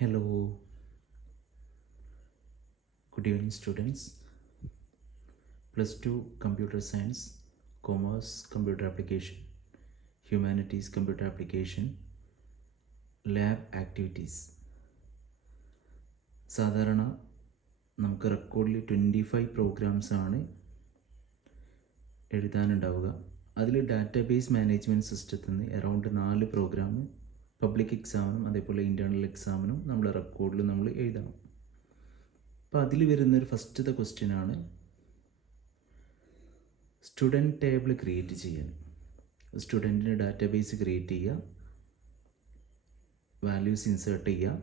Hello, good evening students. Plus 2 Computer Science, Commerce Computer Application, Humanities Computer Application, Lab Activities. സാധാരണ നമുക്ക് റെക്കോർഡിൽ 25 programmes ആണ് എഴുതാനുണ്ടാവുക. അതിൽ database management സിസ്റ്റത്തിൽ നിന്ന് അറൗണ്ട് 4 പ്രോഗ്രാം പബ്ലിക് എക്സാമിനും അതേപോലെ ഇൻറ്റേർണൽ എക്സാമിനും നമ്മുടെ റെക്കോർഡിൽ നമ്മൾ എഴുതണം. അപ്പോൾ അതിൽ വരുന്നൊരു ഫസ്റ്റത്തെ ക്വസ്റ്റ്യൻ ആണ് സ്റ്റുഡൻറ്റ് ടേബിൾ ക്രിയേറ്റ് ചെയ്യാൻ. സ്റ്റുഡൻറ്റിൻ്റെ ഡാറ്റാബേസ് ക്രിയേറ്റ് ചെയ്യുക, വാല്യൂസ് ഇൻസേർട്ട് ചെയ്യുക,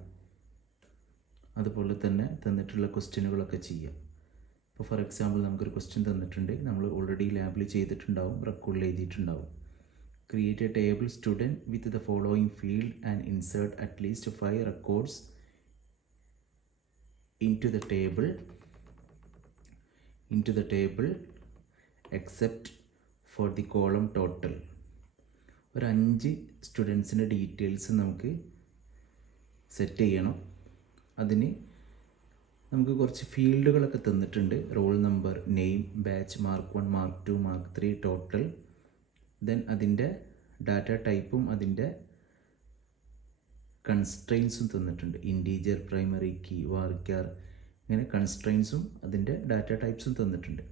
അതുപോലെ തന്നെ തന്നിട്ടുള്ള ക്വസ്റ്റ്യനുകളൊക്കെ ചെയ്യുക. ഇപ്പോൾ ഫോർ എക്സാമ്പിൾ നമുക്കൊരു ക്വസ്റ്റ്യൻ തന്നിട്ടുണ്ട്, നമ്മൾ ഓൾറെഡി ലാബിൽ ചെയ്തിട്ടുണ്ടാവും, റെക്കോർഡിൽ എഴുതിയിട്ടുണ്ടാവും. Create a table student with the following field and insert at least 5 records into the table except for the column total. ഒരു 5 സ്റ്റുഡൻസിൻ്റെ ഡീറ്റെയിൽസ് നമുക്ക് സെറ്റ് ചെയ്യണം. അതിന് നമുക്ക് കുറച്ച് ഫീൽഡുകളൊക്കെ തന്നിട്ടുണ്ട്. Roll number, name, batch, mark 1, mark 2, mark 3, total. Then അതിൻ്റെ data ടൈപ്പും അതിൻ്റെ കൺസ്ട്രെയിൻസും തന്നിട്ടുണ്ട്. ഇൻറ്റീജർ, പ്രൈമറി കീ, വാർക്കാർ, ഇങ്ങനെ കൺസ്ട്രെയിൻസും അതിൻ്റെ ഡാറ്റ ടൈപ്സും തന്നിട്ടുണ്ട്.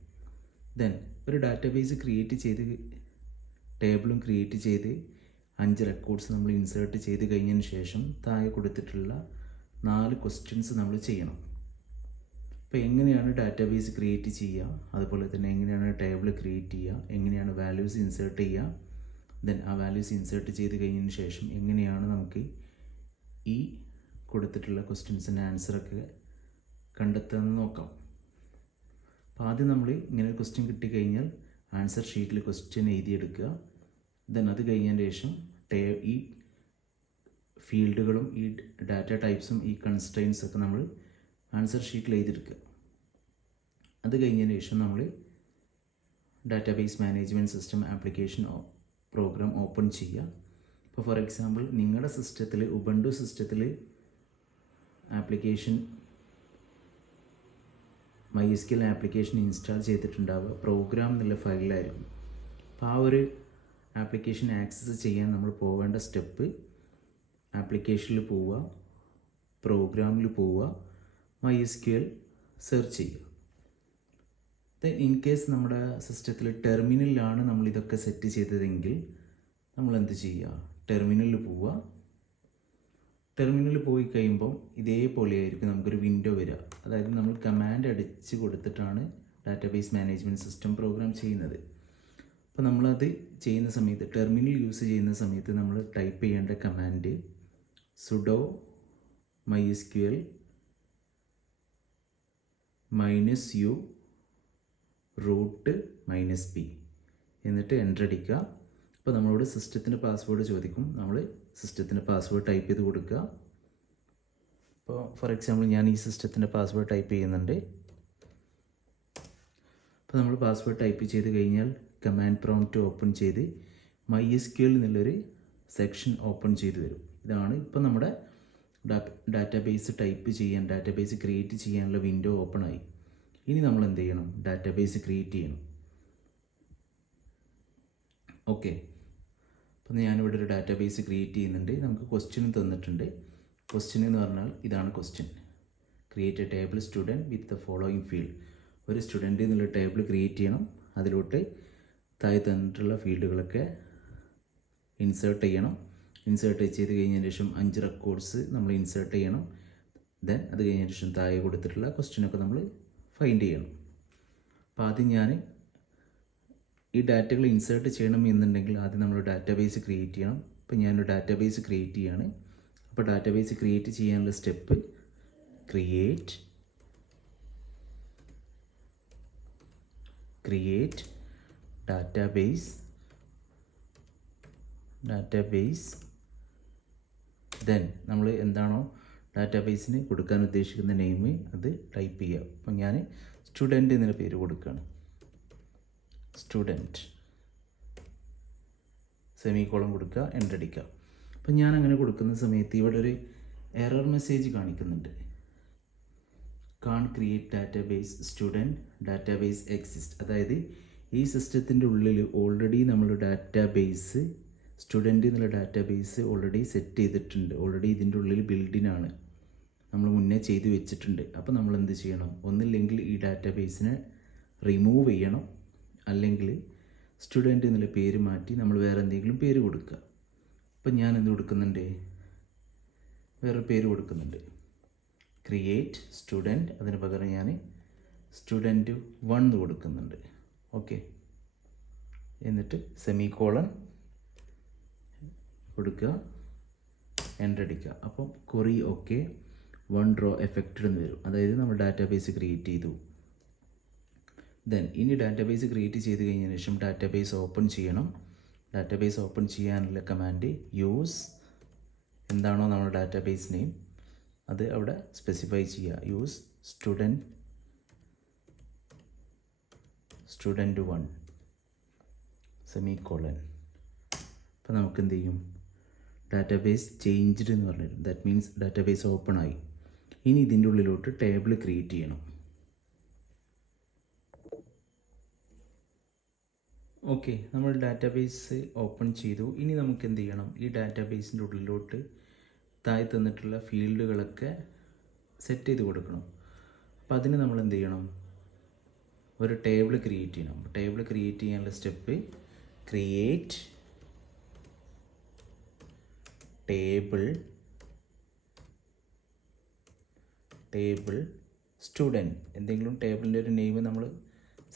ദെൻ ഒരു ഡാറ്റാബേസ് ക്രിയേറ്റ് ചെയ്ത് ടേബിളും ക്രിയേറ്റ് ചെയ്ത് 5 റെക്കോർഡ്സ് നമ്മൾ ഇൻസേർട്ട് ചെയ്ത് കഴിഞ്ഞതിന് ശേഷം താഴെ കൊടുത്തിട്ടുള്ള 4 ക്വസ്റ്റ്യൻസ് നമ്മൾ ചെയ്യണം. അപ്പോൾ എങ്ങനെയാണ് ഡാറ്റാബേസ് ക്രിയേറ്റ് ചെയ്യുക, അതുപോലെ തന്നെ എങ്ങനെയാണ് ടേബിൾ ക്രിയേറ്റ് ചെയ്യുക, എങ്ങനെയാണ് വാല്യൂസ് ഇൻസേർട്ട് ചെയ്യുക, ദെൻ ആ വാല്യൂസ് ഇൻസേർട്ട് ചെയ്ത് കഴിഞ്ഞതിന് ശേഷം എങ്ങനെയാണ് നമുക്ക് ഈ കൊടുത്തിട്ടുള്ള ക്വസ്റ്റ്യൻസിൻ്റെ ആൻസറൊക്കെ കണ്ടെത്താമെന്ന് നോക്കാം. അപ്പോൾ ആദ്യം നമ്മൾ ഇങ്ങനെ ഒരു ക്വസ്റ്റ്യൻ കിട്ടിക്കഴിഞ്ഞാൽ ആൻസർ ഷീറ്റിൽ ക്വസ്റ്റ്യൻ എഴുതിയെടുക്കുക. ദെൻ അത് കഴിഞ്ഞതിന് ശേഷം ഈ ഫീൽഡുകളും ഈ ഡാറ്റ ടൈപ്സും ഈ കൺസ്ട്രെയിൻസൊക്കെ നമ്മൾ ആൻസർ ഷീറ്റിൽ എഴുതിയെടുക്കുക. അത് കഴിഞ്ഞതിന് ശേഷം നമ്മൾ database management system application program open ചെയ്യുക. ഇപ്പോൾ ഫോർ എക്സാമ്പിൾ നിങ്ങളുടെ സിസ്റ്റത്തിൽ, ഉബുണ്ടു സിസ്റ്റത്തിൽ ആപ്ലിക്കേഷൻ MySQL ആപ്ലിക്കേഷൻ ഇൻസ്റ്റാൾ ചെയ്തിട്ടുണ്ടാവുക പ്രോഗ്രാം എന്നുള്ള ഫയലിലായിരിക്കും. അപ്പോൾ ആ ഒരു ആപ്ലിക്കേഷൻ ആക്സസ് ചെയ്യാൻ നമ്മൾ പോവേണ്ട സ്റ്റെപ്പ്, ആപ്ലിക്കേഷനിൽ പോവുക, പ്രോഗ്രാമിൽ പോവുക, MySQL സെർച്ച് ചെയ്യുക. ഇൻ കേസ് നമ്മുടെ സിസ്റ്റത്തിൽ ടെർമിനലിലാണ് നമ്മളിതൊക്കെ സെറ്റ് ചെയ്തതെങ്കിൽ നമ്മൾ എന്ത് ചെയ്യുക, ടെർമിനലിൽ പോവുക. ടെർമിനലിൽ പോയി കഴിയുമ്പോൾ ഇതേപോലെ ആയിരിക്കും നമുക്കൊരു വിൻഡോ വരിക. അതായത് നമ്മൾ കമാൻഡ് അടിച്ച് കൊടുത്തിട്ടാണ് ഡാറ്റാബേസ് മാനേജ്മെൻറ്റ് സിസ്റ്റം പ്രോഗ്രാം ചെയ്യുന്നത്. അപ്പോൾ നമ്മളത് ചെയ്യുന്ന സമയത്ത്, ടെർമിനൽ യൂസ് ചെയ്യുന്ന സമയത്ത് നമ്മൾ ടൈപ്പ് ചെയ്യേണ്ട command sudo mysql -u root -p എന്നിട്ട് എൻ്റർ അടിക്കുക. അപ്പോൾ നമ്മളോട് സിസ്റ്റത്തിൻ്റെ പാസ്വേഡ് ചോദിക്കും, നമ്മൾ സിസ്റ്റത്തിൻ്റെ പാസ്വേഡ് ടൈപ്പ് ചെയ്ത് കൊടുക്കുക. ഇപ്പോൾ ഫോർ എക്സാമ്പിൾ ഞാൻ ഈ സിസ്റ്റത്തിൻ്റെ പാസ്വേഡ് ടൈപ്പ് ചെയ്യുന്നുണ്ട്. അപ്പോൾ നമ്മൾ പാസ്വേഡ് ടൈപ്പ് ചെയ്ത് കഴിഞ്ഞാൽ കമാൻഡ് പ്രോംപ്റ്റ് ഓപ്പൺ ചെയ്ത് MySQL എന്നുള്ളൊരു സെക്ഷൻ ഓപ്പൺ ചെയ്ത് വരും. ഇതാണ് ഇപ്പോൾ നമ്മുടെ ഡാറ്റാബേസ് ടൈപ്പ് ചെയ്യാൻ, ഡാറ്റാബേസ് ക്രിയേറ്റ് ചെയ്യാനുള്ള വിൻഡോ ഓപ്പൺ ആയി. ഇനി നമ്മൾ എന്ത് ചെയ്യണം, ഡാറ്റാബേസ് ക്രിയേറ്റ് ചെയ്യണം. ഓക്കെ, അപ്പോൾ ഞാനിവിടെ ഒരു ഡാറ്റാബേസ് ക്രിയേറ്റ് ചെയ്യുന്നുണ്ട്. നമുക്ക് ക്വസ്റ്റ്യൻ തന്നിട്ടുണ്ട്. ക്വസ്റ്റ്യൻ എന്ന് പറഞ്ഞാൽ ഇതാണ് question. Create a table student with the following field. ഒരു സ്റ്റുഡൻറ്റ് എന്നുള്ള ടേബിൾ ക്രിയേറ്റ് ചെയ്യണം. അതിലോട്ട് താഴെ തന്നിട്ടുള്ള ഫീൽഡുകളൊക്കെ ഇൻസേർട്ട് ചെയ്യണം. ഇൻസേർട്ട് ചെയ്ത് കഴിഞ്ഞതിന് ശേഷം 5 റെക്കോർഡ്സ് നമ്മൾ ഇൻസേർട്ട് ചെയ്യണം. ദെൻ അത് കഴിഞ്ഞതിന് ശേഷം താഴെ കൊടുത്തിട്ടുള്ള ക്വസ്റ്റ്യനൊക്കെ നമ്മൾ ഫൈൻഡ് ചെയ്യണം. അപ്പോൾ ആദ്യം ഞാൻ ഈ ഡാറ്റകൾ ഇൻസേർട്ട് ചെയ്യണം എന്നുണ്ടെങ്കിൽ ആദ്യം നമ്മൾ ഡാറ്റാബേസ് ക്രിയേറ്റ് ചെയ്യണം. അപ്പോൾ ഞാനൊരു ഡാറ്റാബേസ് ക്രിയേറ്റ് ചെയ്യാണ്. അപ്പോൾ ഡാറ്റാബേസ് ക്രിയേറ്റ് ചെയ്യാനുള്ള സ്റ്റെപ്പ് ക്രിയേറ്റ് ഡാറ്റാബേസ് ദെൻ നമ്മൾ എന്താണോ ഡാറ്റാബേസിന് കൊടുക്കാൻ ഉദ്ദേശിക്കുന്ന നെയിം അത് ടൈപ്പ് ചെയ്യുക. അപ്പോൾ ഞാൻ സ്റ്റുഡൻറ്റ് എന്നൊരു പേര് കൊടുക്കുകയാണ്. സ്റ്റുഡൻറ്റ് സെമിക്കോളം കൊടുക്കുക, എൻ്റർ അടിക്കുക. അപ്പം ഞാൻ അങ്ങനെ കൊടുക്കുന്ന സമയത്ത് ഇവിടെ ഒരു എറർ മെസ്സേജ് കാണിക്കുന്നുണ്ട്. Can't create database student database exist. അതായത് ഈ സിസ്റ്റത്തിൻ്റെ ഉള്ളിൽ ഓൾറെഡി നമ്മൾ ഡാറ്റാബേസ് സ്റ്റുഡൻറ്റ് എന്നുള്ള ഡാറ്റാബേസ് ഓൾറെഡി സെറ്റ് ചെയ്തിട്ടുണ്ട്. ഓൾറെഡി ഇതിൻ്റെ ഉള്ളിൽ ബിൽഡിനാണ്, നമ്മൾ മുന്നേ ചെയ്ത് വെച്ചിട്ടുണ്ട്. അപ്പോൾ നമ്മൾ എന്ത് ചെയ്യണം? ഒന്നില്ലെങ്കിൽ ഈ ഡാറ്റാബേസിനെ റിമൂവ് ചെയ്യണം, അല്ലെങ്കിൽ സ്റ്റുഡൻറ്റ് എന്നുള്ള പേര് മാറ്റി നമ്മൾ വേറെ എന്തെങ്കിലും പേര് കൊടുക്കുക. അപ്പം ഞാൻ എന്ത് കൊടുക്കുന്നുണ്ട്? വേറൊരു പേര് കൊടുക്കുന്നുണ്ട്, ക്രിയേറ്റ് സ്റ്റുഡൻറ്റ്. അതിന് പകരം ഞാൻ സ്റ്റുഡൻറ്റ് 1 എന്ന് കൊടുക്കുന്നുണ്ട്. ഓക്കെ, എന്നിട്ട് സെമിക്കോളൻ കൊടുക്കുക, എൻ്റർ അടിക്കുക. അപ്പം ക്വറി ഓക്കെ 1 റോ എഫക്റ്റഡ് എന്ന് വരും. അതായത് നമ്മൾ ഡാറ്റാബേസ് ക്രിയേറ്റ് ചെയ്തു. ദെൻ ഇനി ഡാറ്റാബേസ് ക്രിയേറ്റ് ചെയ്ത് കഴിഞ്ഞതിന് ശേഷം ഡാറ്റാബേസ് ഓപ്പൺ ചെയ്യണം. ഡാറ്റാബേസ് ഓപ്പൺ ചെയ്യാനുള്ള കമാൻഡ് യൂസ് എന്താണോ നമ്മുടെ ഡാറ്റാബേസ് നെയിം അത് അവിടെ സ്പെസിഫൈ ചെയ്യുക. Use student 1 semicolon. അപ്പോൾ നമുക്ക് എന്ത് ചെയ്യും? ഡാറ്റാബേസ് ചേഞ്ച്ഡ് എന്ന് പറഞ്ഞു. ദാറ്റ് മീൻസ് ഡാറ്റാബേസ് ഓപ്പൺ ആയി. ഇനി ഇതിൻ്റെ ഉള്ളിലോട്ട് ടേബിൾ ക്രിയേറ്റ് ചെയ്യണം. ഓക്കെ, നമ്മൾ ഡാറ്റാബേസ് ഓപ്പൺ ചെയ്തു. ഇനി നമുക്ക് എന്ത് ചെയ്യണം? ഈ ഡാറ്റാബേസിൻ്റെ ഉള്ളിലോട്ട് താഴെ തന്നിട്ടുള്ള ഫീൽഡുകളൊക്കെ സെറ്റ് ചെയ്ത് കൊടുക്കണം. അപ്പോൾ അതിന് നമ്മൾ എന്ത് ചെയ്യണം? ഒരു ടേബിൾ ക്രിയേറ്റ് ചെയ്യണം. ടേബിൾ ക്രിയേറ്റ് ചെയ്യാനുള്ള സ്റ്റെപ്പ് ക്രിയേറ്റ് ടേബിൾ സ്റ്റുഡൻറ്റ്. എന്തെങ്കിലും ടേബിളിൻ്റെ ഒരു നെയിം നമ്മൾ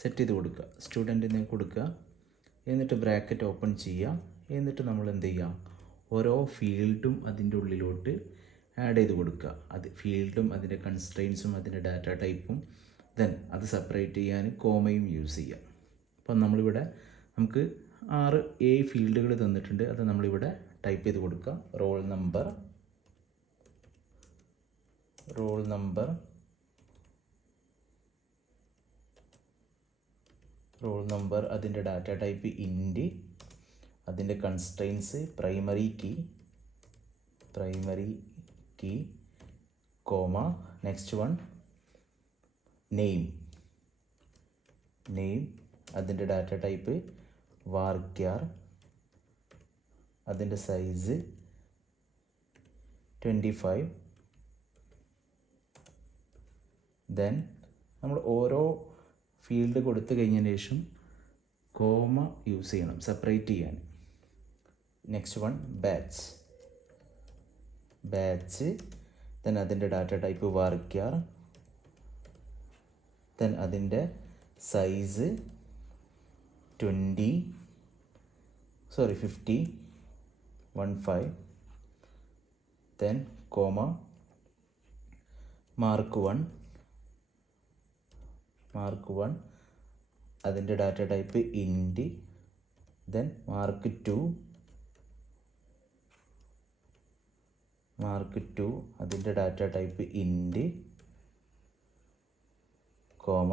സെറ്റ് ചെയ്ത് കൊടുക്കുക. സ്റ്റുഡൻറ്റ് എന്ന് കൊടുക്കുക, എന്നിട്ട് ബ്രാക്കറ്റ് ഓപ്പൺ ചെയ്യുക. എന്നിട്ട് നമ്മൾ എന്ത് ചെയ്യുക? ഓരോ ഫീൽഡും അതിൻ്റെ ഉള്ളിലോട്ട് ആഡ് ചെയ്ത് കൊടുക്കുക. അത് ഫീൽഡും അതിൻ്റെ കൺസ്ട്രെയിൻസും അതിൻ്റെ ഡാറ്റ ടൈപ്പും. ദെൻ അത് സെപ്പറേറ്റ് ചെയ്യാൻ കോമയും യൂസ് ചെയ്യുക. അപ്പം നമ്മളിവിടെ നമുക്ക് 6 ഫീൽഡുകൾ തന്നിട്ടുണ്ട്. അത് നമ്മളിവിടെ ടൈപ്പ് ചെയ്ത് കൊടുക്കുക. റോൾ നമ്പർ, അതിൻ്റെ ഡാറ്റ ടൈപ്പ് ഇൻറ്റ്, അതിൻ്റെ constraints primary key comma, next one name, അതിൻ്റെ ഡാറ്റ ടൈപ്പ് varchar, അതിൻ്റെ സൈസ് 25. ദെൻ നമ്മൾ ഓരോ ഫീൽഡ് കൊടുത്തു കഴിഞ്ഞതിന് ശേഷം കോമ യൂസ് ചെയ്യണം സെപ്പറേറ്റ് ചെയ്യാൻ. നെക്സ്റ്റ് വൺ ബാച്ച്, ദെൻ അതിൻ്റെ ഡാറ്റ ടൈപ്പ് varchar, ദെൻ അതിൻ്റെ സൈസ് 15, 15, ദെൻ കോമ മാർക്ക് 1, അതിൻ്റെ data type int, then mark 2, അതിൻ്റെ data type int, comma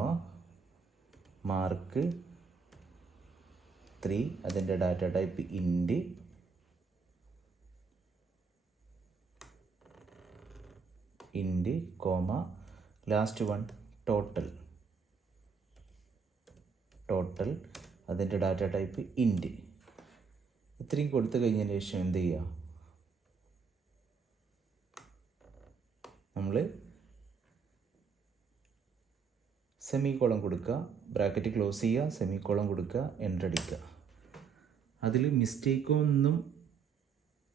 mark 3, അതിൻ്റെ data type int, comma last one total, അതിൻ്റെ data type int. ഇത്രയും കൊടുത്തു കഴിഞ്ഞതിന് ശേഷം എന്ത് ചെയ്യുക? നമ്മൾ സെമിക്കോളൻ കൊടുക്കുക, ബ്രാക്കറ്റ് ക്ലോസ് ചെയ്യുക, സെമിക്കോളൻ കൊടുക്കുക, എൻ്റർ അടിക്കുക. അതിൽ മിസ്റ്റേക്കൊന്നും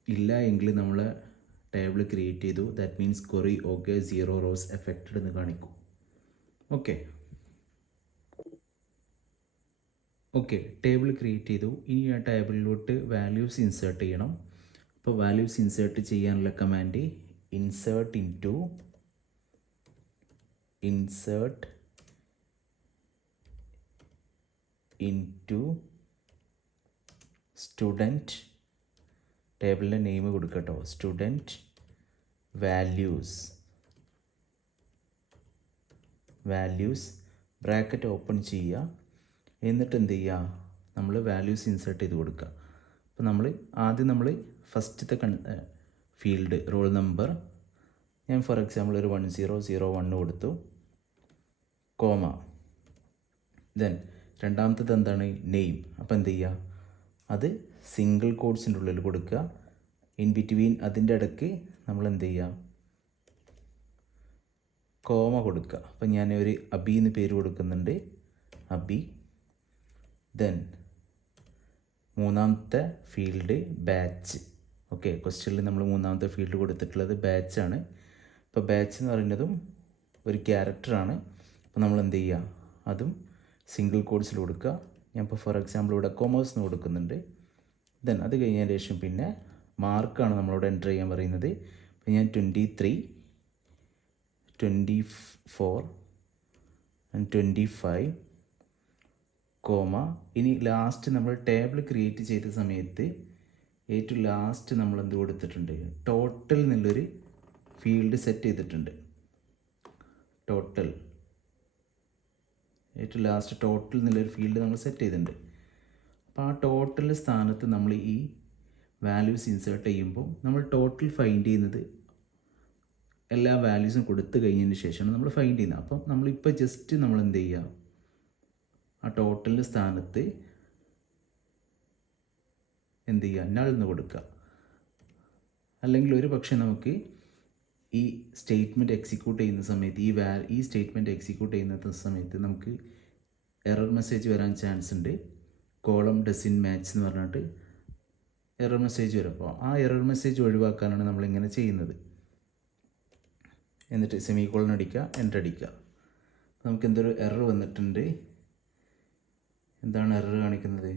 ഇല്ല എങ്കിൽ നമ്മൾ ടേബിൾ ക്രിയേറ്റ് ചെയ്തു. That means query okay 0 rows affected എന്ന് കാണിക്കും. ഓക്കെ, ടേബിൾ ക്രിയേറ്റ് ചെയ്തു. ഇനി ആ ടേബിളിലോട്ട് വാല്യൂസ് ഇൻസേർട്ട് ചെയ്യണം. അപ്പോൾ വാല്യൂസ് ഇൻസേർട്ട് ചെയ്യാനുള്ള കമാൻഡ് ഇൻസേർട്ട് ഇൻറ്റു സ്റ്റുഡൻറ്റ്, ടേബിളിൻ്റെ നെയിം കൊടുക്കട്ടോ, സ്റ്റുഡൻറ്റ് വാല്യൂസ് ബ്രാക്കറ്റ് ഓപ്പൺ ചെയ്യുക. എന്നിട്ട് എന്ത് ചെയ്യുക? നമ്മൾ വാല്യൂസ് ഇൻസേർട്ട് ചെയ്ത് കൊടുക്കുക. അപ്പോൾ ആദ്യം നമ്മൾ ഫസ്റ്റത്തെ ഫീൽഡ് റോൾ നമ്പർ, ഞാൻ ഫോർ എക്സാമ്പിൾ ഒരു 1001 കൊടുത്തു, കോമ. ദെൻ രണ്ടാമത്തത് എന്താണ്? നെയിം. അപ്പോൾ എന്ത് ചെയ്യുക? അത് സിംഗിൾ കോട്ട്സിൻ്റെ ഉള്ളിൽ കൊടുക്കുക. ഇൻ ബിറ്റ്വീൻ അതിൻ്റെ ഇടയ്ക്ക് നമ്മൾ എന്ത് ചെയ്യുക? കോമ കൊടുക്കുക. അപ്പം ഞാൻ ഒരു അബി എന്ന് പേര് കൊടുക്കുന്നുണ്ട്, അബി. ദെൻ മൂന്നാമത്തെ ഫീൽഡ് ബാച്ച്. ഓക്കെ, ക്വസ്റ്റ്യനിൽ നമ്മൾ മൂന്നാമത്തെ ഫീൽഡ് കൊടുത്തിട്ടുള്ളത് ബാച്ചാണ്. ഇപ്പോൾ ബാച്ച് എന്ന് പറയുന്നതും ഒരു ക്യാരക്ടറാണ്. അപ്പോൾ നമ്മൾ എന്ത് ചെയ്യുക? അതും സിംഗിൾ കോട്ട്സിൽ കൊടുക്കുക. ഞാൻ ഇപ്പോൾ ഫോർ എക്സാമ്പിൾ ഇവിടെ കൊമേഴ്സ് എന്ന് കൊടുക്കുന്നുണ്ട്. ദെൻ അത് കഴിഞ്ഞതിന് ശേഷം പിന്നെ മാർക്കാണ് നമ്മളോട് എൻ്റർ ചെയ്യാൻ പറയുന്നത്. അപ്പോൾ ഞാൻ 23, 24 ആൻഡ് 25, കോമ. ഇനി ലാസ്റ്റ് നമ്മൾ ടേബിൾ ക്രിയേറ്റ് ചെയ്ത സമയത്ത് ഏറ്റവും ലാസ്റ്റ് നമ്മൾ എന്ത് കൊടുത്തിട്ടുണ്ട്? ടോട്ടൽ എന്നുള്ളൊരു ഫീൽഡ് സെറ്റ് ചെയ്തിട്ടുണ്ട്. ടോട്ടൽ, ഏറ്റവും ലാസ്റ്റ് ടോട്ടൽ എന്നുള്ളൊരു ഫീൽഡ് നമ്മൾ സെറ്റ് ചെയ്തിട്ടുണ്ട്. അപ്പോൾ ആ ടോട്ടൽ സ്ഥാനത്ത് നമ്മൾ ഈ വാല്യൂസ് ഇൻസേർട്ട് ചെയ്യുമ്പോൾ നമ്മൾ ടോട്ടൽ ഫൈൻഡ് ചെയ്യുന്നത് എല്ലാ വാല്യൂസും കൊടുത്തു കഴിഞ്ഞതിന് ശേഷമാണ് നമ്മൾ ഫൈൻഡ് ചെയ്യുന്നത്. അപ്പം നമ്മളിപ്പോൾ ജസ്റ്റ് നമ്മൾ എന്ത് ചെയ്യുക? ആ ടോട്ടലിൻ്റെ സ്ഥാനത്ത് എന്ത് ചെയ്യുക? നൾ എന്ന് കൊടുക്കുക. അല്ലെങ്കിൽ ഒരു പക്ഷേ നമുക്ക് ഈ സ്റ്റേറ്റ്മെൻറ്റ് എക്സിക്യൂട്ട് ചെയ്യുന്ന സമയത്ത് ഈ സ്റ്റേറ്റ്മെൻറ്റ് എക്സിക്യൂട്ട് ചെയ്യുന്ന സമയത്ത് നമുക്ക് എറർ മെസ്സേജ് വരാൻ ചാൻസ് ഉണ്ട്. കോളം ഡസിൻ മാച്ച് എന്ന് പറഞ്ഞിട്ട് എറർ മെസ്സേജ് വരും. അപ്പോൾ ആ എറർ മെസ്സേജ് ഒഴിവാക്കാനാണ് നമ്മളിങ്ങനെ ചെയ്യുന്നത്. എന്നിട്ട് സെമി കോളൻ അടിക്കുക, എൻ്റർ അടിക്കുക. നമുക്ക് എന്തൊരു എറർ വന്നിട്ടുണ്ട്. എന്താണ് എറർ കാണിക്കുന്നത്?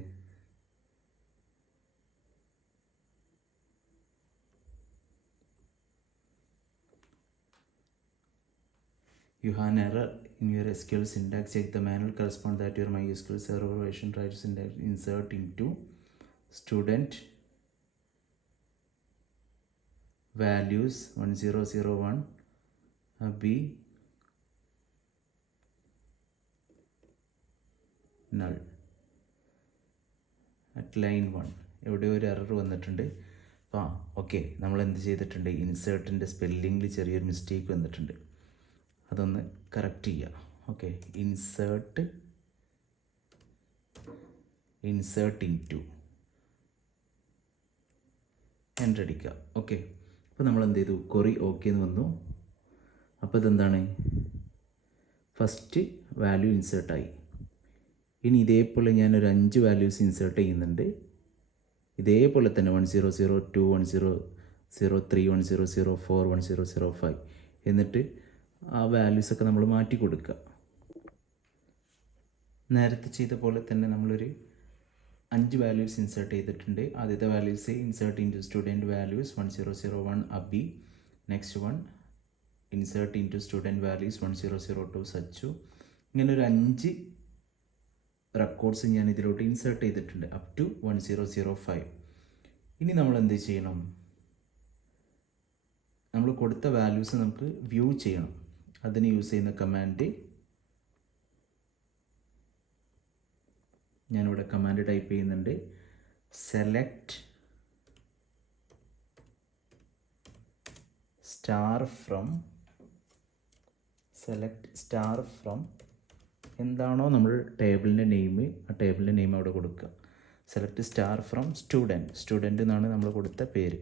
You have an error in your SQL syntax. Check the manual correspond that your MySQL server version try to syntax insert into student values 1001 be null at line 1. ഇവിടെ ഒരു error വന്നിട്ടുണ്ട്. അപ്പോൾ okay, നമ്മൾ എന്ത് ചെയ്തിട്ടുണ്ട്? ഇൻസേർട്ടിൻ്റെ സ്പെല്ലിങ്ങിൽ ചെറിയൊരു mistake വന്നിട്ടുണ്ട്. അതൊന്ന് കറക്റ്റ് ചെയ്യുക. ഓക്കെ, ഇൻസേർട്ട് ഇൻടു എൻ്റർ അടിക്കുക. ഓക്കെ, അപ്പോൾ നമ്മൾ എന്ത് ചെയ്തു? ക്വറി ഓക്കെ എന്ന് വന്നു. അപ്പോൾ ഇതെന്താണ്? ഫസ്റ്റ് വാല്യൂ ഇൻസേർട്ടായി. ഇനി ഇതേപോലെ ഞാനൊരു 5 വാല്യൂസ് ഇൻസേർട്ട് ചെയ്യുന്നുണ്ട്. ഇതേപോലെ തന്നെ 1002, 1003, 1004, 1005 എന്നിട്ട് ആ വാല്യൂസൊക്കെ നമ്മൾ മാറ്റി കൊടുക്കുക. നേരത്തെ ചെയ്ത പോലെ തന്നെ നമ്മളൊരു 5 വാല്യൂസ് ഇൻസേർട്ട് ചെയ്തിട്ടുണ്ട്. ആദ്യത്തെ values insert into student values 1001 Abhi. Next one insert into student values 1002 Sachu. ഇങ്ങനെ ഒരു 5 റെക്കോർഡ്സ് ഞാൻ ഇതിലോട്ട് ഇൻസേർട്ട് ചെയ്തിട്ടുണ്ട് അപ് ടു 1005. ഇനി നമ്മൾ എന്ത് ചെയ്യണം? നമ്മൾ കൊടുത്ത വാല്യൂസ് നമുക്ക് വ്യൂ ചെയ്യണം. അതിന് യൂസ് ചെയ്യുന്ന കമാൻഡ്, ഞാനിവിടെ കമാൻഡ് ടൈപ്പ് ചെയ്യുന്നുണ്ട്. സെലക്ട് സ്റ്റാർ ഫ്രം എന്താണോ നമ്മൾ ടേബിളിൻ്റെ നെയിം, ആ ടേബിളിൻ്റെ നെയിം അവിടെ കൊടുക്കുക. സെലക്ട് സ്റ്റാർ ഫ്രം സ്റ്റുഡൻറ്റ് എന്നാണ് നമ്മൾ കൊടുത്ത പേര്,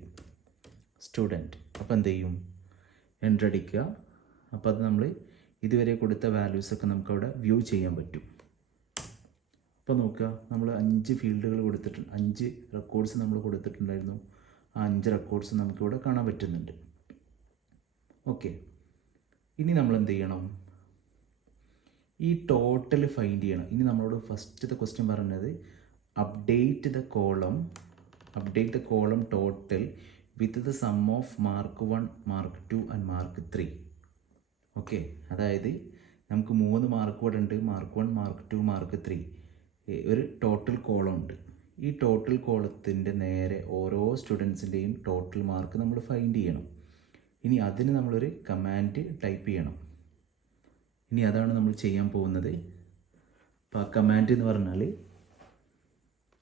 സ്റ്റുഡൻറ്റ്. അപ്പോൾ എന്ത് ചെയ്യും? എൻ്റർ അടിക്കുക. അപ്പോൾ അത് നമ്മൾ ഇതുവരെ കൊടുത്ത വാല്യൂസൊക്കെ നമുക്കവിടെ വ്യൂ ചെയ്യാൻ പറ്റും. അപ്പോൾ നോക്കുക, നമ്മൾ 5 ഫീൽഡുകൾ കൊടുത്തിട്ടുണ്ട്, 5 റെക്കോർഡ്സ് നമ്മൾ കൊടുത്തിട്ടുണ്ടായിരുന്നു. ആ 5 റെക്കോർഡ്സ് നമുക്കിവിടെ കാണാൻ പറ്റുന്നുണ്ട്. ഓക്കെ, ഇനി നമ്മൾ എന്ത് ചെയ്യണം? ഈ ടോട്ടൽ ഫൈൻഡ് ചെയ്യണം. ഇനി നമ്മളോട് ഫസ്റ്റത്തെ ക്വസ്റ്റ്യൻ പറഞ്ഞത് update the column total with the sum off mark 1, mark 2 and mark 3. Okay, അതായത് നമുക്ക് 3 മാർക്ക് ഇവിടെ ഉണ്ട്. Mark 1, mark 2, mark 3. ഒരു ടോട്ടൽ കോളം ഉണ്ട്. ഈ ടോട്ടൽ കോളത്തിൻ്റെ നേരെ ഓരോ സ്റ്റുഡൻസിൻ്റെയും ടോട്ടൽ മാർക്ക് നമ്മൾ ഫൈൻഡ് ചെയ്യണം. ഇനി അതിന് നമ്മളൊരു കമാൻഡ് ടൈപ്പ് ചെയ്യണം. ഇനി അതാണ് നമ്മൾ ചെയ്യാൻ പോകുന്നത്. അപ്പോൾ ആ കമാൻഡ് എന്ന് പറഞ്ഞാൽ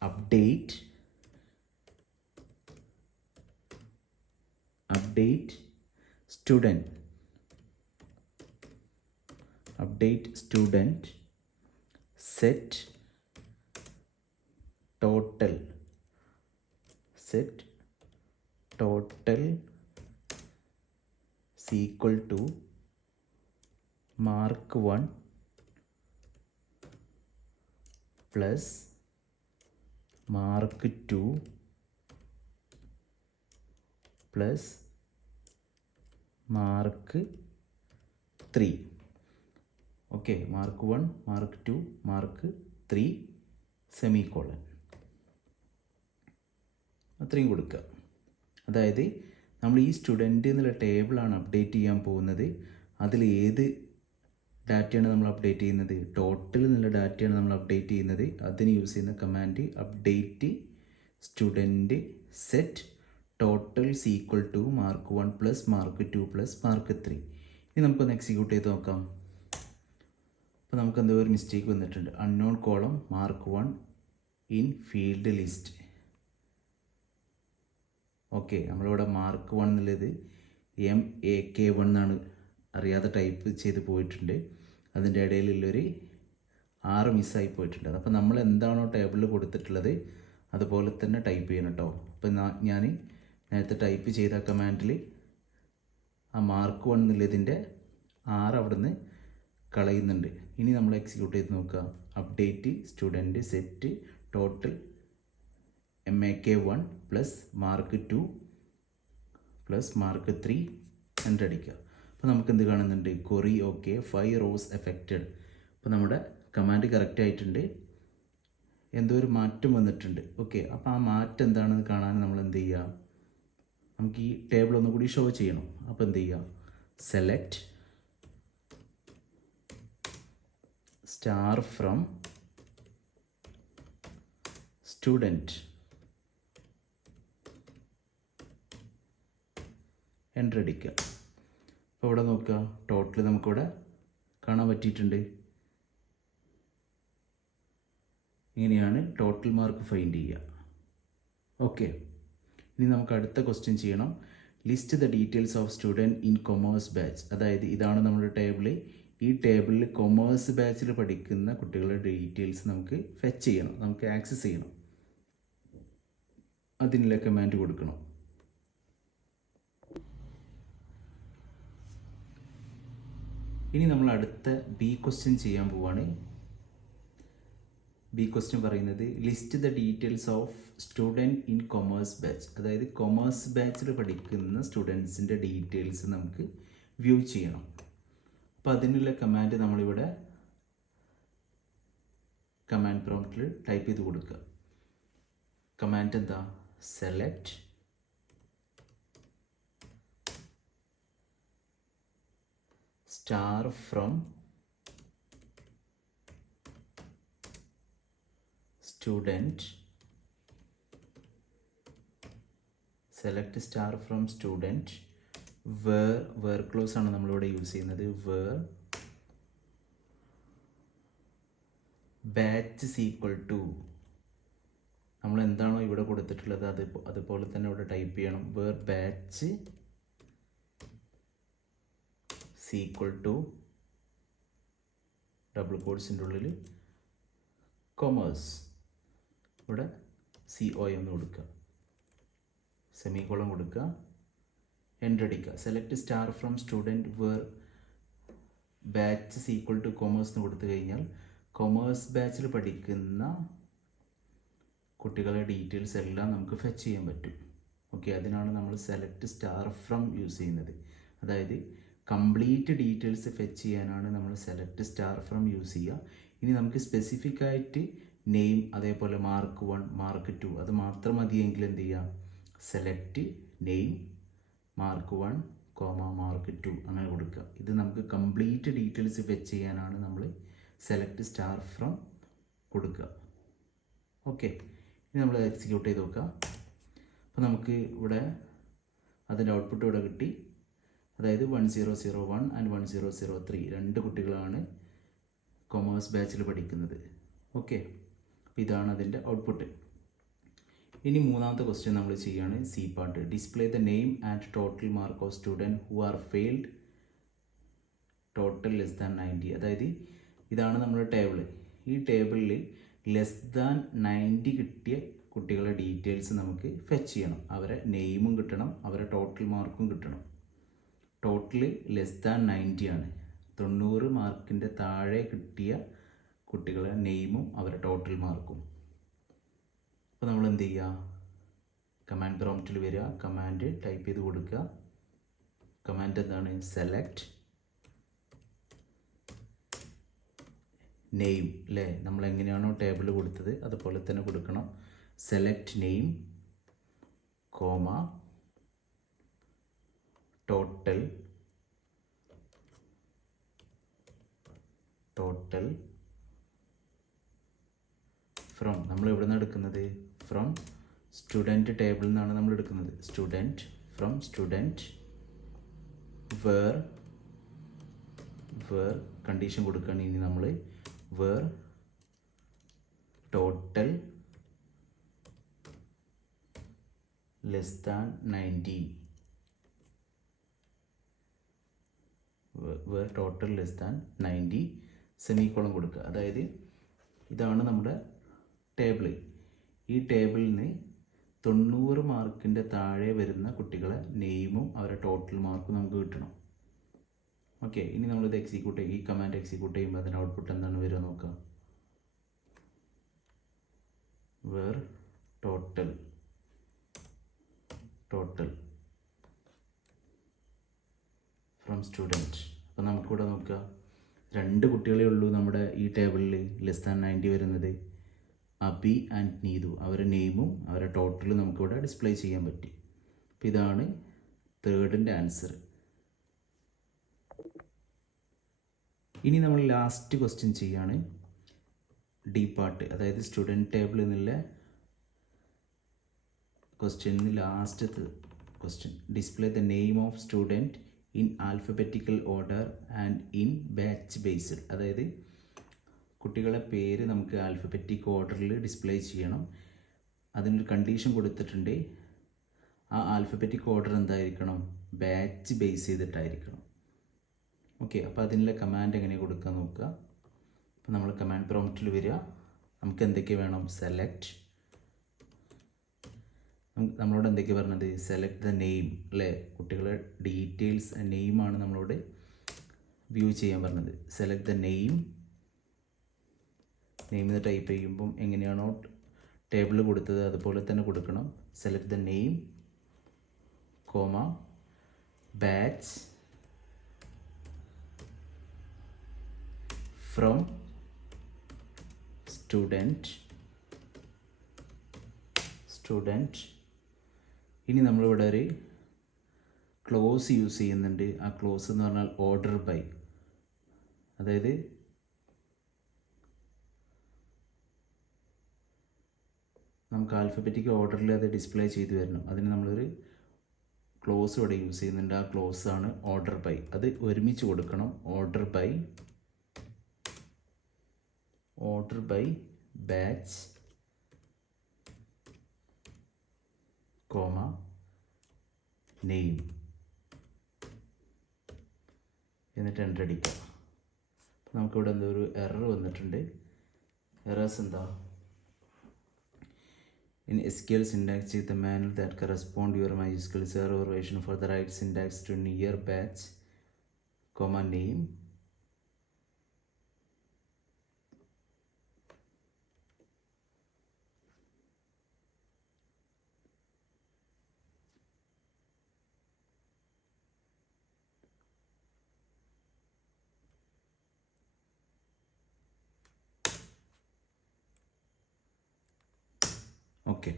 update student update student set total equal to mark 1 plus mark 2 plus mark 3. Okay, mark 1, mark 2, mark 3 semicolon അത്രയും കൊടുക്കുക. അതായത് നമ്മൾ ഈ സ്റ്റുഡൻറ്റ് എന്നുള്ള ടേബിളാണ് അപ്ഡേറ്റ് ചെയ്യാൻ പോകുന്നത്. അതിൽ ഏത് ഡാറ്റയാണ് നമ്മൾ അപ്ഡേറ്റ് ചെയ്യുന്നത്? ടോട്ടൽ എന്നുള്ള ഡാറ്റയാണ് നമ്മൾ അപ്ഡേറ്റ് ചെയ്യുന്നത്. അതിന് യൂസ് ചെയ്യുന്ന command update student set total equal to mark 1 plus mark 2 plus mark 3. ഇനി നമുക്കൊന്ന് എക്സിക്യൂട്ട് ചെയ്ത് നോക്കാം. അപ്പോൾ നമുക്ക് എന്തോ ഒരു മിസ്റ്റേക്ക് വന്നിട്ടുണ്ട്. Unknown column mark 1 in field list. Okay, നമ്മളിവിടെ മാർക്ക് 1 എന്നുള്ളത് MAK1 എന്നാണ് അറിയാതെ ടൈപ്പ് ചെയ്ത് പോയിട്ടുണ്ട്. അതിൻ്റെ ഇടയിലുള്ളൊരു 6 മിസ്സായി പോയിട്ടുണ്ട്. അപ്പോൾ നമ്മൾ എന്താണോ ടേബിളിൽ കൊടുത്തിട്ടുള്ളത് അതുപോലെ തന്നെ ടൈപ്പ് ചെയ്യണം കേട്ടോ. അപ്പോൾ ഞാൻ നേരത്തെ ടൈപ്പ് ചെയ്ത കമാൻഡിൽ ആ മാർക്ക് 1 എന്നുള്ളതിൻ്റെ 6 അവിടുന്ന് കളയുന്നുണ്ട്. ഇനി നമ്മൾ എക്സിക്യൂട്ട് ചെയ്ത് നോക്കുക. Update student set total MAK1 plus mark 2 plus mark 3 enter അടിക്കുക. അപ്പോൾ നമുക്ക് എന്ത് കാണുന്നുണ്ട്? Query okay, 5 rows affected. അപ്പോൾ നമ്മുടെ കമാൻഡ് കറക്റ്റ് ആയിട്ടുണ്ട്. എന്തോ ഒരു മാറ്റം വന്നിട്ടുണ്ട്. ഓക്കെ, അപ്പോൾ ആ മാറ്റം എന്താണെന്ന് കാണാൻ നമ്മൾ എന്ത് ചെയ്യുക? നമുക്ക് ഈ ടേബിൾ ഒന്നുകൂടി ഷോ ചെയ്യണം. അപ്പോൾ എന്ത് ചെയ്യുക? Select star from student, enter അടിക്കുക. അപ്പോൾ ഇവിടെ നോക്കുക, ടോട്ടൽ നമുക്കിവിടെ കാണാൻ പറ്റിയിട്ടുണ്ട്. ഇങ്ങനെയാണ് ടോട്ടൽ മാർക്ക് ഫൈൻഡ് ചെയ്യുക. ഓക്കെ, ഇനി നമുക്ക് അടുത്ത ക്വസ്റ്റ്യൻ ചെയ്യണം. List the details of student in commerce batch. അതായത് ഇതാണ് നമ്മുടെ ടേബിൾ. ഈ ടേബിളിൽ കൊമേഴ്സ് ബാച്ചിൽ പഠിക്കുന്ന കുട്ടികളുടെ ഡീറ്റെയിൽസ് നമുക്ക് ഫെച്ച് ചെയ്യണം, നമുക്ക് ആക്സസ് ചെയ്യണം. അതിനുള്ള കമാൻഡ് കൊടുക്കണം. ഇനി നമ്മൾ അടുത്ത ബി ക്വസ്റ്റ്യൻ ചെയ്യാൻ പോവാണ്. ബി ക്വസ്റ്റ്യൻ പറയുന്നത് list the details of student in commerce batch. അതായത് കൊമേഴ്സ് ബാച്ചിൽ പഠിക്കുന്ന സ്റ്റുഡൻസിൻ്റെ ഡീറ്റെയിൽസ് നമുക്ക് വ്യൂ ചെയ്യണം. അപ്പോൾ അതിനുള്ള കമാൻഡ് നമ്മളിവിടെ കമാൻഡ് പ്രോംപ്റ്റിൽ ടൈപ്പ് ചെയ്ത് കൊടുക്കുക. കമാൻഡ് എന്താ? Select star from student, select star from student where clause ആണ് നമ്മളിവിടെ യൂസ് ചെയ്യുന്നത്. വേർ ബാച്ച് ഈക്വൽ ടു, നമ്മൾ എന്താണോ ഇവിടെ കൊടുത്തിട്ടുള്ളത് അതുപോലെ തന്നെ ഇവിടെ ടൈപ്പ് ചെയ്യണം. Where batch equal to double കോട്ട്സിൻ്റെ ഉള്ളിൽ കൊമേഴ്സ്, ഇവിടെ COM എന്ന് കൊടുക്കുക, സെമിക്കോളൻ കൊടുക്കുക, എൻ്റർ അടിക്കുക. Select star from student where batch equal to commerce എന്ന് കൊടുത്തു കഴിഞ്ഞാൽ കൊമേഴ്സ് ബാച്ചിൽ പഠിക്കുന്ന കുട്ടികളുടെ ഡീറ്റെയിൽസ് എല്ലാം നമുക്ക് ഫെച്ച് ചെയ്യാൻ പറ്റും. ഓക്കെ, അതിനാണ് നമ്മൾ സെലക്ട് സ്റ്റാർ ഫ്രം യൂസ് ചെയ്യുന്നത്. അതായത് കംപ്ലീറ്റ് ഡീറ്റെയിൽസ് ഫെച്ച് ചെയ്യാനാണ് നമ്മൾ സെലക്ട് സ്റ്റാർ ഫ്രം യൂസ് ചെയ്യുക. ഇനി നമുക്ക് സ്പെസിഫിക് ആയിട്ട് നെയിം, അതേപോലെ മാർക്ക് 1, മാർക്ക് 2 അത് മാത്രം മതിയെങ്കിൽ എന്ത് ചെയ്യുക? സെലക്ട് നെയിം മാർക്ക് 1, മാർക്ക് 2 അങ്ങനെ കൊടുക്കുക. ഇത് നമുക്ക് കംപ്ലീറ്റ് ഡീറ്റെയിൽസ് ഫെച്ച് ചെയ്യാനാണ് നമ്മൾ സെലക്ട് സ്റ്റാർ ഫ്രം കൊടുക്കുക. ഓക്കെ, ഇനി നമ്മൾ എക്സിക്യൂട്ട് ചെയ്ത് നോക്കുക. അപ്പോൾ നമുക്ക് ഇവിടെ അതിൻ്റെ ഔട്ട്പുട്ട് ഇവിടെ കിട്ടി. അതായത് 1001 ആൻഡ് 1003 2 കുട്ടികളാണ് കൊമേഴ്സ് ബാച്ചിൽ പഠിക്കുന്നത്. ഓക്കെ, അപ്പോൾ ഇതാണ് അതിൻ്റെ ഔട്ട്പുട്ട്. ഇനി മൂന്നാമത്തെ ക്വസ്റ്റ്യൻ നമ്മൾ ചെയ്യുകയാണ്. C part. Display the name and total mark of student who are failed total less than 90. അതായത് ഇതാണ് നമ്മുടെ ടേബിൾ. ഈ ടേബിളിൽ ലെസ് ദാൻ 90 കിട്ടിയ കുട്ടികളുടെ ഡീറ്റെയിൽസ് നമുക്ക് ഫെച്ച് ചെയ്യണം. അവരെ നെയിമും കിട്ടണം, അവരെ ടോട്ടൽ മാർക്കും കിട്ടണം. ടോട്ടൽ ലെസ് ദാൻ 90 ആണ്. 90 മാർക്കിൻ്റെ താഴെ കിട്ടിയ കുട്ടികളെ നെയിമും അവരെ ടോട്ടൽ മാർക്കും. അപ്പോൾ നമ്മൾ എന്ത് ചെയ്യുക, കമാൻഡ് പ്രോംപ്റ്റിൽ വരിക, കമാൻഡ് ടൈപ്പ് ചെയ്ത് കൊടുക്കുക. കമാൻഡ് എന്താണ്? സെലക്ട് നെയിം അല്ലേ, നമ്മൾ എങ്ങനെയാണോ ടേബിൾ കൊടുത്തത് അതുപോലെ തന്നെ കൊടുക്കണം. Select name comma total from, നമ്മൾ എവിടെ നിന്നാണ് എടുക്കുന്നത്? ഫ്രം സ്റ്റുഡൻറ്റ് ടേബിളിൽ നിന്നാണ് നമ്മൾ എടുക്കുന്നത്. Student, from student where condition കൊടുക്കുകയാണ്. ഇനി നമ്മൾ where total less than 90, where total less than 90 semicolon കൊടുക്കുക. അതായത് ഇതാണ് നമ്മുടെ ടേബിൾ. ഈ ടേബിളിൽ നിന്ന് 90 മാർക്കിൻ്റെ താഴെ വരുന്ന കുട്ടികളെ നെയിമും അവരെ ടോട്ടൽ മാർക്കും നമുക്ക് കിട്ടണം. ഓക്കെ, ഇനി നമ്മളിത് എക്സിക്യൂട്ട് ചെയ്യും. ഈ കമാൻഡ് എക്സിക്യൂട്ട് ചെയ്യുമ്പോൾ അതിൻ്റെ ഔട്ട്പുട്ട് എന്താണ് വരിക നോക്കാം. Where total from student. അപ്പോൾ നമുക്കിവിടെ നോക്കുക, 2 കുട്ടികളേ ഉള്ളൂ നമ്മുടെ ഈ ടേബിളിൽ ലെസ് ദാൻ 90 വരുന്നത്. അബി ആൻഡ് നീതു, അവരുടെ നെയിമും അവരുടെ ടോട്ടലും നമുക്കിവിടെ ഡിസ്പ്ലേ ചെയ്യാൻ പറ്റി. അപ്പോൾ ഇതാണ് തേർഡിൻ്റെ ആൻസർ. ഇനി നമ്മൾ ലാസ്റ്റ് ക്വസ്റ്റ്യൻ ചെയ്യാണ്. ഡി പാർട്ട്, അതായത് സ്റ്റുഡൻറ്റ് ടേബിളിൽ നിന്നുള്ള ക്വസ്റ്റ്യനിൽ ലാസ്റ്റത്തെ question. Display the name of student in alphabetical order and in batch based. അതായത് കുട്ടികളെ പേര് നമുക്ക് ആൽഫബറ്റിക് ഓർഡറിൽ ഡിസ്പ്ലേ ചെയ്യണം. അതിനൊരു കണ്ടീഷൻ കൊടുത്തിട്ടുണ്ട്. ആ ആൽഫബറ്റിക് ഓർഡർ എന്തായിരിക്കണം? ബാച്ച് ബേസ് ചെയ്തിട്ടായിരിക്കണം. ഓക്കെ, അപ്പോൾ അതിനുള്ള കമാൻഡ് എങ്ങനെ കൊടുക്കാൻ നോക്കുക. അപ്പോൾ നമ്മൾ കമാൻഡ് പ്രോംപ്റ്റിൽ വരിക. നമുക്ക് എന്തൊക്കെ വേണം? സെലക്ട്, നമ്മളോട് എന്തൊക്കെ പറഞ്ഞത്? സെലക്ട് ദ നെയിം അല്ലേ, കുട്ടികളുടെ ഡീറ്റെയിൽസ് നെയിമാണ് നമ്മളോട് വ്യൂ ചെയ്യാൻ പറഞ്ഞത്. സെലക്ട് ദ നെയിം എന്ന് ടൈപ്പ് ചെയ്യുമ്പം എങ്ങനെയാണോ ടേബിൾ കൊടുത്തത് അതുപോലെ തന്നെ കൊടുക്കണം. Select the name comma batch from student. ഇനി നമ്മളിവിടെ ഒരു ക്ലോസ് യൂസ് ചെയ്യുന്നുണ്ട്. ആ ക്ലോസ് എന്ന് പറഞ്ഞാൽ ഓർഡർ ബൈ. അതായത് നമുക്ക് ആൽഫബറ്റിക് ഓർഡറിൽ അത് ഡിസ്പ്ലേ ചെയ്ത് വരണം. അതിന് നമ്മളൊരു ക്ലോസ് ഇവിടെ യൂസ് ചെയ്യുന്നുണ്ട്. ആ ക്ലോസ് ആണ് ഓർഡർ ബൈ. അത് ഒരുമിച്ച് കൊടുക്കണം. Order by batch comma name എന്നിട്ട് എൻ്റർ അടിക്കുക. നമുക്കിവിടെ എന്തോ ഒരു എറർ വന്നിട്ടുണ്ട്. എറേഴ്സ് എന്താ? In SQL syntax, check the manual that correspond your MySQL server version for the right syntax to near batch, comma name. Okay,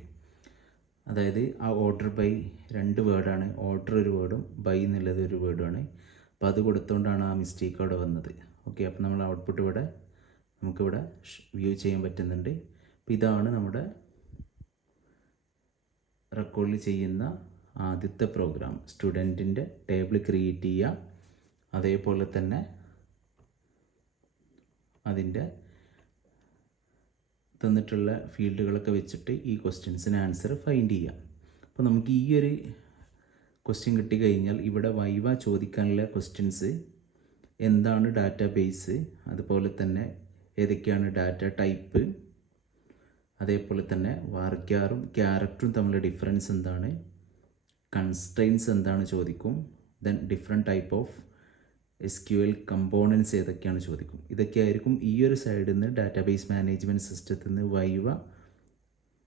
അതായത് ആ ഓർഡർ ബൈ 2 വേർഡാണ്. ഓർഡർ ഒരു വേർഡും ബൈ എന്നുള്ളത് ഒരു വേർഡുമാണ്. അപ്പോൾ അത് കൊടുത്തുകൊണ്ടാണ് ആ മിസ്റ്റേക്ക് അവിടെ വന്നത്. ഓക്കെ, അപ്പോൾ നമ്മൾ ഔട്ട്പുട്ട് ഇവിടെ നമുക്കിവിടെ വ്യൂ ചെയ്യാൻ പറ്റുന്നുണ്ട്. അപ്പോൾ ഇതാണ് നമ്മുടെ റെക്കോർഡിൽ ചെയ്യുന്ന ആദ്യത്തെ പ്രോഗ്രാം. സ്റ്റുഡൻറ്റിൻ്റെ ടേബിൾ ക്രിയേറ്റ് ചെയ്യുക, അതേപോലെ തന്നെ അതിൻ്റെ തന്നിട്ടുള്ള ഫീൽഡുകളൊക്കെ വെച്ചിട്ട് ഈ ക്വസ്റ്റ്യൻസിന് ആൻസർ ഫൈൻഡ് ചെയ്യാം. അപ്പോൾ നമുക്ക് ഈ ഒരു ക്വസ്റ്റ്യൻ കിട്ടിക്കഴിഞ്ഞാൽ ഇവിടെ വൈവ ചോദിക്കാനുള്ള ക്വസ്റ്റ്യൻസ് എന്താണ് ഡാറ്റാബേസ്, അതുപോലെ തന്നെ ഏതൊക്കെയാണ് ഡാറ്റ ടൈപ്പ്, അതേപോലെ തന്നെ വാർക്യാറും ക്യാരക്ടറും തമ്മിലുള്ള ഡിഫറൻസ് എന്താണ്, കൺസ്ട്രെയിൻസ് എന്താണ് ചോദിക്കും. Then different type of SQL components ഏതൊക്കെയാണ് ചോദിക്കും. ഇതൊക്കെയായിരിക്കും ഈ ഒരു സൈഡിൽ നിന്ന് ഡാറ്റാബേസ് മാനേജ്മെൻറ്റ് സിസ്റ്റത്തിൽ നിന്ന് വൈവ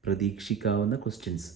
പ്രതീക്ഷിക്കാവുന്ന ക്വസ്റ്റ്യൻസ്.